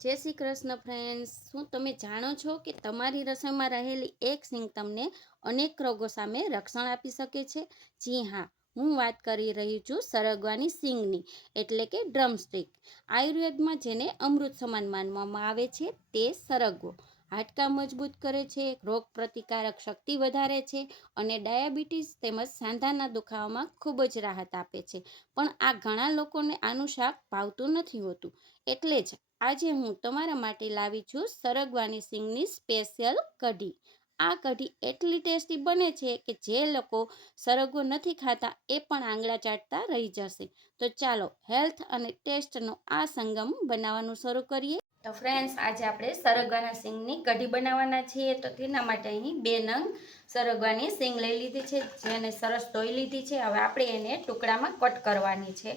જય શ્રી કૃષ્ણ ફ્રેન્ડ્સ, શું તમે જાણો છો કે તમારી રસોઈમાં રહેલી એક સિંગ તમને અનેક રોગો સામે રક્ષણ આપી શકે છે? જી હા, હું વાત કરી રહી છું સરગવાની સિંગની, એટલે કે ડ્રમસ્ટિક. આયુર્વેદમાં જેને અમૃત સમાન માનવામાં આવે છે તે સરગવો હાડકાં મજબૂત કરે છે, રોગ પ્રતિકારક શક્તિ વધારે છે અને ડાયાબિટીસ તેમજ સાંધાના દુખાવામાં ખૂબ જ રાહત આપે છે. પણ આ ઘણા લોકોને આનું શાક ભાવતું નથી હોતું, એટલે જ આજે હું તમારા માટે લાવી છું સરગવાની સિંગની સ્પેશિયલ કઢી. આ કઢી એટલી ટેસ્ટી બને છે કે જે લોકો સરગવો નથી ખાતા એ પણ આંગળા ચાટતા રહી જશે. તો ચાલો હેલ્થ અને ટેસ્ટનો આ સંગમ બનાવવાનું શરૂ કરીએ. તો ફ્રેન્ડ્સ, આજે આપણે સરગવાના સિંગની કઢી બનાવવાના છીએ. તો તેના માટે અહીં 2 નંગ સરગવાની સિંગ લઈ લીધી છે, જેને સરસ ધોઈ લીધી છે. હવે આપણે એને ટુકડામાં કટ કરવાની છે.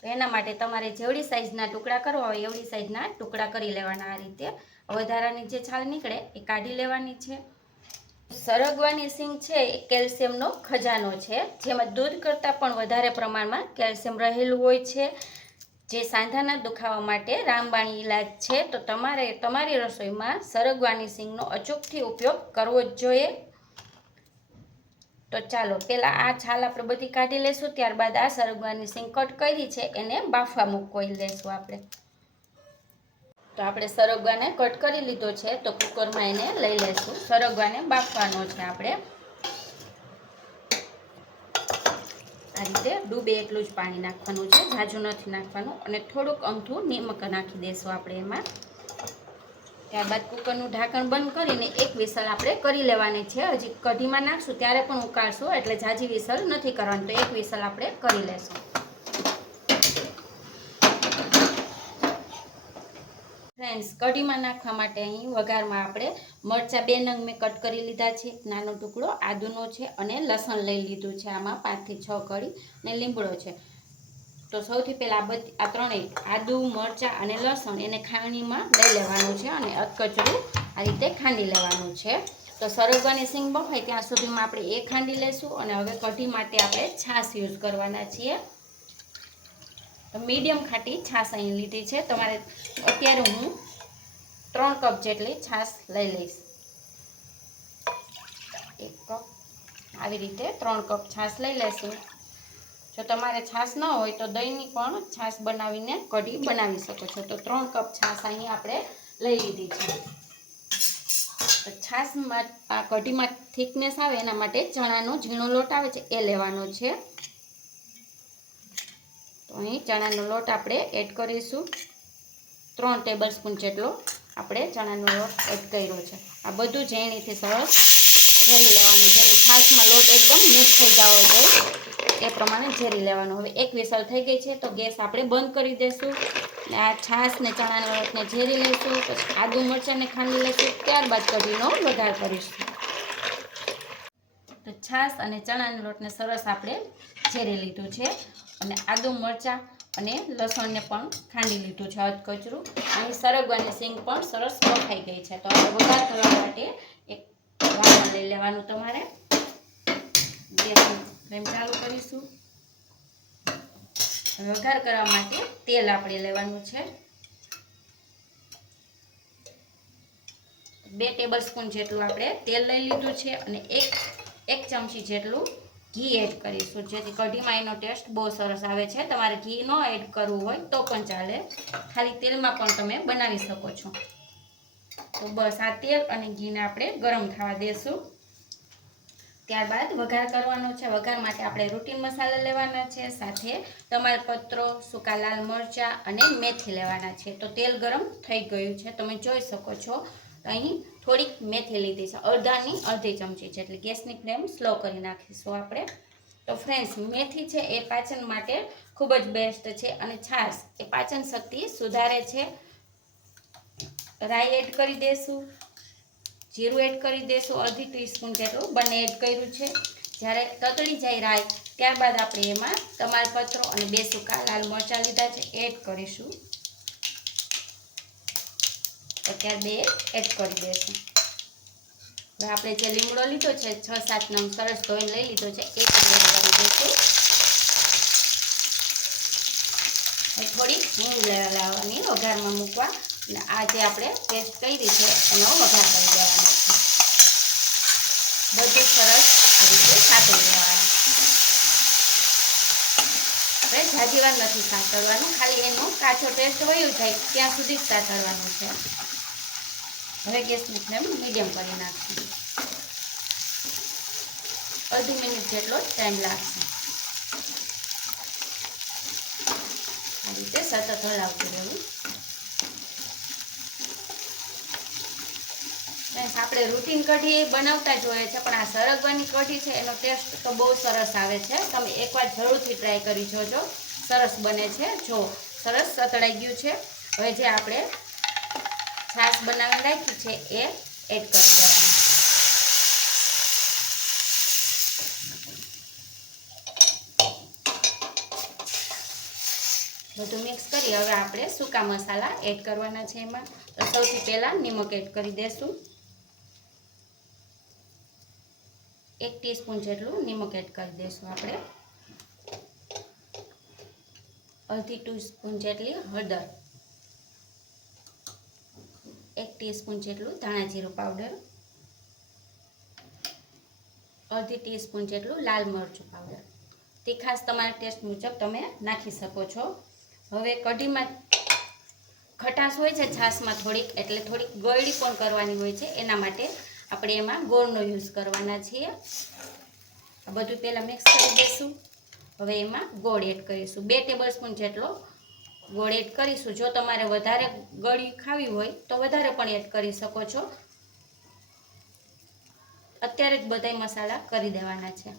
તો એના માટે તમારે જેવડી સાઈઝના ટુકડા કરવા હોય એવડી સાઈઝના ટુકડા કરી લેવાના. આ રીતે વધારાની જે છાલ નીકળે એ કાઢી લેવાની છે. સરગવાની સિંગ છે એ કેલ્શિયમનો ખજાનો છે, જેમાં દૂધ કરતાં પણ વધારે પ્રમાણમાં કેલ્શિયમ રહેલું હોય છે, જે સાંધાના દુખાવા માટે રામબાણ ઈલાજ છે. તો તમારે તમારી રસોઈમાં સરગવાની સિંગનો અચૂકથી ઉપયોગ કરવો જ જોઈએ. તો ચાલો પહેલાં આ છાલ આપણે બધી કાઢી લેશું, ત્યારબાદ આ સરગવાની સિંગ કટ કરી છે એને બાફવા મૂકવી લેશું આપણે. તો આપણે સરગવાને કટ કરી લીધો છે, તો કુકરમાં એને લઈ લેશું. સરગવાને બાફવાનો છે આપણે. આ રીતે ડૂબે એટલું જ પાણી નાખવાનું છે, ઝાઝું નથી નાખવાનું. અને થોડુંક અમથું નિમક નાખી દઈશું આપણે એમાં. ત્યારબાદ કુકરનું ઢાંકણ બંધ કરીને એક વિસલ આપણે કરી લેવાની છે. હજી કઢીમાં નાખશું ત્યારે પણ ઉકાળશું, એટલે ઝાઝી વિસલ નથી કરવાની. તો એક વિસલ આપણે કરી લેશું. ફ્રેન્ડ્સ, કઢીમાં નાખવા માટે અહીં વઘારમાં આપણે મરચાં 2 નંગ મેં કટ કરી લીધા છે, નાનો ટુકડો આદુનો છે અને લસણ લઈ લીધું છે. આમાં 5 થી 6 કળી અને લીમડો છે. તો સૌથી પહેલાં આ ત્રણેય આદુ, મરચાં અને લસણ એને ખાણીમાં લઈ લેવાનું છે અને અધકચરું આ રીતે ખાંડી લેવાનું છે. તો સરગવાની સિંગ બફાય ત્યાં સુધીમાં આપણે એ ખાંડી લેશું. અને હવે કઢી માટે આપણે છાશ યુઝ કરવાના છીએ. તો મીડિયમ ખાટી છાશ અહીં લીધી છે. તમારે અત્યારે હું 3 કપ જેટલી છાશ લઈ લઈશ. 1 કપ આવી રીતે 3 કપ છાશ લઈ લેશું. જો તમારે છાશ ન હોય તો દહીંની પણ છાશ બનાવીને કઢી બનાવી શકો છો. તો 3 કપ છાશ અહીં આપણે લઈ લીધી છે. તો છાશમાં આ કઢીમાં થિકનેસ આવે એના માટે ચણાનો ઝીણો લોટ આવે છે એ લેવાનો છે. તો અહીં ચણાનો લોટ આપણે એડ કરીશું. 3 ટેબલ સ્પૂન જેટલો આપણે ચણાનો લોટ એડ કર્યો છે. આ બધું ઝીણીથી સરસ ઝેરી લેવાનું છે. છાશમાં લોટ એકદમ મિક્સ થઈ જવો જોઈએ એ પ્રમાણે ઝેરી લેવાનું. હવે એક વિસલ થઈ ગઈ છે, તો ગેસ આપણે બંધ કરી દઈશું. અને આ છાશ ને ચણાના લોટને ઝેરી લઈશું. પછી આદુ મરચાંને ખાંડી લઈશું. ત્યારબાદ કઢીનો વઘાર કરીશું. તો છાશ અને ચણાના લોટને સરસ આપણે ઝેરી લીધું છે અને આદુ મરચાં અને લસણને પણ ખાંડી લીધું છે અધકચરું. અહીં સરગવાની સિંગ પણ સરસ બફાઈ ગઈ છે. તો હવે વઘાર કરવા માટે એક વાસણ લઈ લેવાનું. તમારે ગેસની ફ્લેમ ચાલુ કરીશું. વઘાર કરવા માટે તેલ આપણે લેવાનું છે. 2 ટેબલ સ્પૂન જેટલું આપણે તેલ લઈ લીધું છે અને એક ચમચી જેટલું ઘી એડ કરીશું, જેથી કઢીમાં એનો ટેસ્ટ બહુ સરસ આવે છે. તમારે ઘી ન એડ કરવું હોય તો પણ ચાલે, ખાલી તેલમાં પણ તમે બનાવી શકો છો. તો બસ આ તેલ અને ઘીને આપણે ગરમ થવા દેશું. ત્યારબાદ વઘાર કરવાનો છે. વઘાર માટે આપણે રૂટીન મસાલા લેવાના છે, સાથે તમાલપત્રો, સૂકા લાલ મરચાં અને મેથી લેવાના છે. તો તેલ ગરમ થઈ ગયું છે, તમે જોઈ શકો છો. અહીં થોડીક મેથી લીધી છે, અડધી ચમચી જેટલી. ગેસની ફ્લેમ સ્લો કરી નાખીશું આપણે. તો ફ્રેન્ડ્સ, મેથી છે એ પાચન માટે ખૂબ જ બેસ્ટ છે અને છાશ એ પાચન શક્તિ સુધારે છે. રાઈ એડ કરી દઈશું. જીરું એડ કરી દઈશું, અડધી ટીસ્પૂન જેટલું બંને એડ કર્યું છે. જ્યારે તતડી જાય રાઈ, ત્યારબાદ આપણે એમાં તમાલપત્રો અને 2 સૂકા લાલ મરચાં લીધા છે એડ કરીશું. અત્યારે 2 એડ કરી દઈશું. હવે આપણે જે લીમડો લીધો છે 6-7 નંગ સરસ ધોઈને લઈ લીધો છે એ પણ એડ કરી દઈશું. થોડી હિંગ લાવવાની વઘારમાં મૂકવા અને આ જે આપણે પેસ્ટ કરી છે એનો વઘાર કરી દેવાનો છે. બધું સરસ રીતે સાતળી લેવાનું. હવે જાજી વાર નથી સાતળવાનું, ખાલી એનો કાચો ટેસ્ટ વયો જાય ત્યાં સુધી જ સાતળવાનું છે. હવે ગેસની ફ્લેમ મીડિયમ કરી નાખીશું. અડધી મિનિટ જેટલો ટાઈમ લાગશે. આ રીતે સતત હલાવતું રહેવું. આપણે રૂટીન કઢી બનાવતા જ હોઈએ છીએ, પણ આ સરગવાની કઢી છે એનો ટેસ્ટ તો બહુ સરસ આવે છે. તમે એકવાર જરૂરથી ટ્રાય કરી જોજો, સરસ બને છે. જો સરસ સતળાઈ ગયું છે. હવે જે આપણે છાશ બનાવી રાખી છે એ એડ કરી દેવાની. બધું મિક્સ કરી હવે આપણે સૂકા મસાલા એડ કરવાના છે એમાં. તો સૌથી પહેલાં નિમક એડ કરી દઈશું. 1 ટીસ્પૂન જેટલું નિમક એડ કરી દઈશું આપણે. અડધી ટીસ્પૂન જેટલી હળદર, 1 ટીસ્પૂન જેટલું ધાણા જીરું પાવડર, અડધી ટીસ્પૂન જેટલું લાલ મરચું પાવડર. તીખાશ તમારા ટેસ્ટ મુજબ તમે નાખી શકો છો. હવે કઢીમાં ખટાશ હોય છે છાશમાં થોડીક, એટલે થોડીક ગળડી પણ કરવાની હોય છે. એના માટે આપણે એમાં ગોળનો યુઝ કરવાના છીએ. આ બધું પહેલાં મિક્સ કરી દઈશું. હવે એમાં ગોળ એડ કરીશું. 2 ટેબલસ્પૂન જેટલો ગોળ એડ કરીશું. જો તમારે વધારે ગળી ખાવી હોય તો વધારે પણ એડ કરી શકો છો. અત્યારે જ બધાય મસાલા કરી દેવાના છે.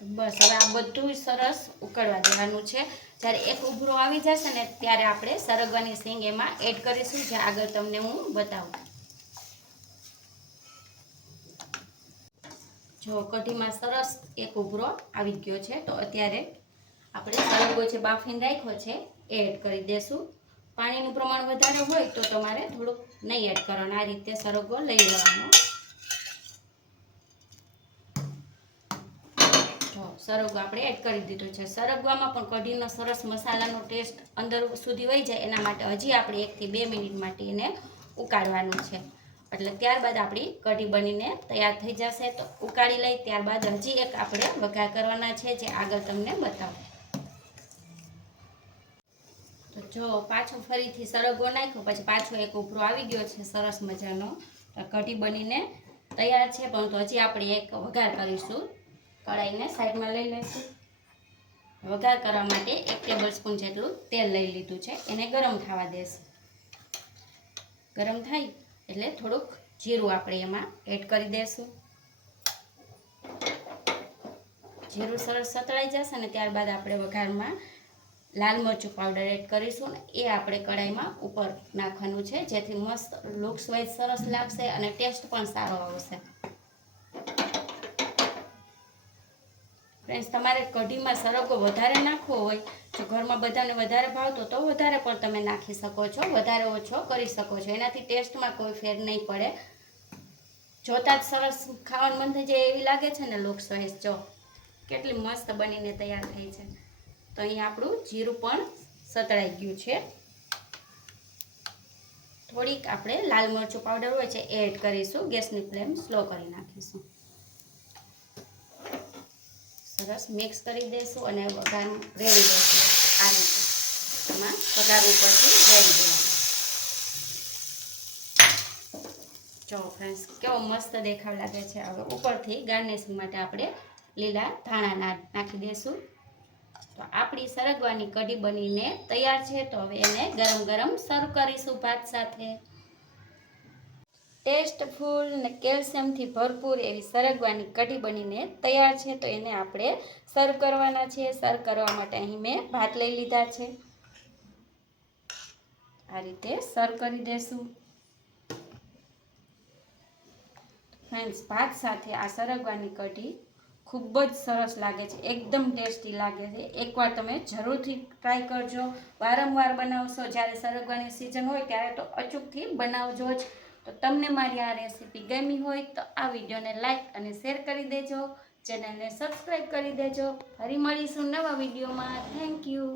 બસ હવે આ બધું સરસ ઉકળવા દેવાનું છે. જ્યારે એક ઉભરો આવી જશે ને ત્યારે આપણે સરગવાની સિંગ એમાં એડ કરીશું, જે આગળ તમને હું બતાવું. જો કઢીમાં સરસ એક ઉભરો આવી ગયો છે, તો અત્યારે આપણે સરગવો જે બાફીને રાખ્યો છે એ એડ કરી દેશું. પાણીનું પ્રમાણ વધારે હોય તો તમારે થોડુંક નહીં એડ કરવાનું. આ રીતે સરગવો લઈ લેવાનો. સરગવો આપણે એડ કરી દીધો છે. સરગવામાં પણ કઢીનો સરસ મસાલાનો ટેસ્ટ અંદર સુધી વહી જાય એના માટે હજી આપણે 1 થી 2 મિનિટ માટે એને ઉકાળવાનું છે. એટલે ત્યારબાદ આપણી કઢી બનીને તૈયાર થઈ જશે. તો ઉકાળી લઈ ત્યારબાદ હજી એક આપણે વઘાર કરવાના છે, જે આગળ તમને બતાવું. તો જો પાછો ફરીથી સરગવો નાખ્યો, પછી પાછો એક ઉભરો આવી ગયો છે સરસ મજાનો. કઢી બનીને તૈયાર છે, પરંતુ હજી આપણે એક વઘાર કરીશું. કઢાઈને સાઈડમાં લઈ લઈશું. વઘાર કરવા માટે 1 ટેબલસ્પૂન જેટલું તેલ લઈ લીધું છે. એને ગરમ થવા દેશું. ગરમ થાય એટલે થોડુંક જીરું આપણે એમાં એડ કરી દઈશું. જીરું સરસ સતળાઈ જશે ને ત્યારબાદ આપણે વઘારમાં લાલ મરચું પાવડર એડ કરીશું. એ આપણે કઢાઈમાં ઉપર નાખવાનું છે, જેથી મસ્ત લુક્સ વાઇઝ સરસ લાગશે અને ટેસ્ટ પણ સારો આવશે. ફ્રેન્ડ્સ, તમારે કઢીમાં સરગવો વધારે નાખવો હોય, જો ઘરમાં બધાને વધારે ભાવતો તો વધારે પણ તમે નાખી શકો છો, વધારે ઓછો કરી શકો છો. એનાથી ટેસ્ટમાં કોઈ ફેર નહીં પડે. જોતા જ સરસ ખાવાનું મન થઈ જાય એવી લાગે છે ને લુક્સ વાઇઝ. જો કેટલી મસ્ત બનીને તૈયાર થઈ છે. તો અહીં આપણું જીરું પણ સતળાઈ ગયું છે. થોડીક આપણે લાલ મરચું પાવડર હોય છે એ એડ કરીશું. ગેસની ફ્લેમ સ્લો કરી નાખીશું. સરસ મિક્સ કરી દઈશું અને વઘાર રેડી દઈશું. આ રીતે એમાં વઘાર ઉપરથી રેડી દેવાનું. જો ફ્રેન્ડ્સ, કેવો મસ્ત દેખાવ લાગે છે. હવે ઉપરથી ગાર્નિશિંગ માટે આપણે લીલા ધાણા નાખી દઈશું. તો આપણી સરગવાની કઢી બનીને તૈયાર છે. તો હવે એને ગરમ ગરમ સર્વ કરીશું ભાત સાથે. ટેસ્ટફુલ ને કેલ્શિયમથી ભરપૂર એવી સરગવાની કઢી બનીને તૈયાર છે. તો એને આપણે સર્વ કરવાના છે. સર્વ કરવા માટે અહીં મેં ભાત લઈ લીધા છે. આ રીતે સર્વ કરી દેશું. ફ્રેન્ડ્સ, ભાત સાથે આ સરગવાની કઢી ખૂબ જ સરસ લાગે છે. એકદમ ટેસ્ટી લાગે છે. એકવાર તમે જરૂરથી ટ્રાય કરજો. વારંવાર બનાવશો. જ્યારે સરગવાની સિઝન હોય ત્યારે તો અચૂકથી બનાવજો જ. તો તમને મારી આ રેસીપી ગમી હોય તો આ વિડીયોને લાઈક અને શેર કરી દેજો. ચેનલને સબસ્ક્રાઈબ કરી દેજો. ફરી મળીશું નવા વિડીયોમાં. Thank you.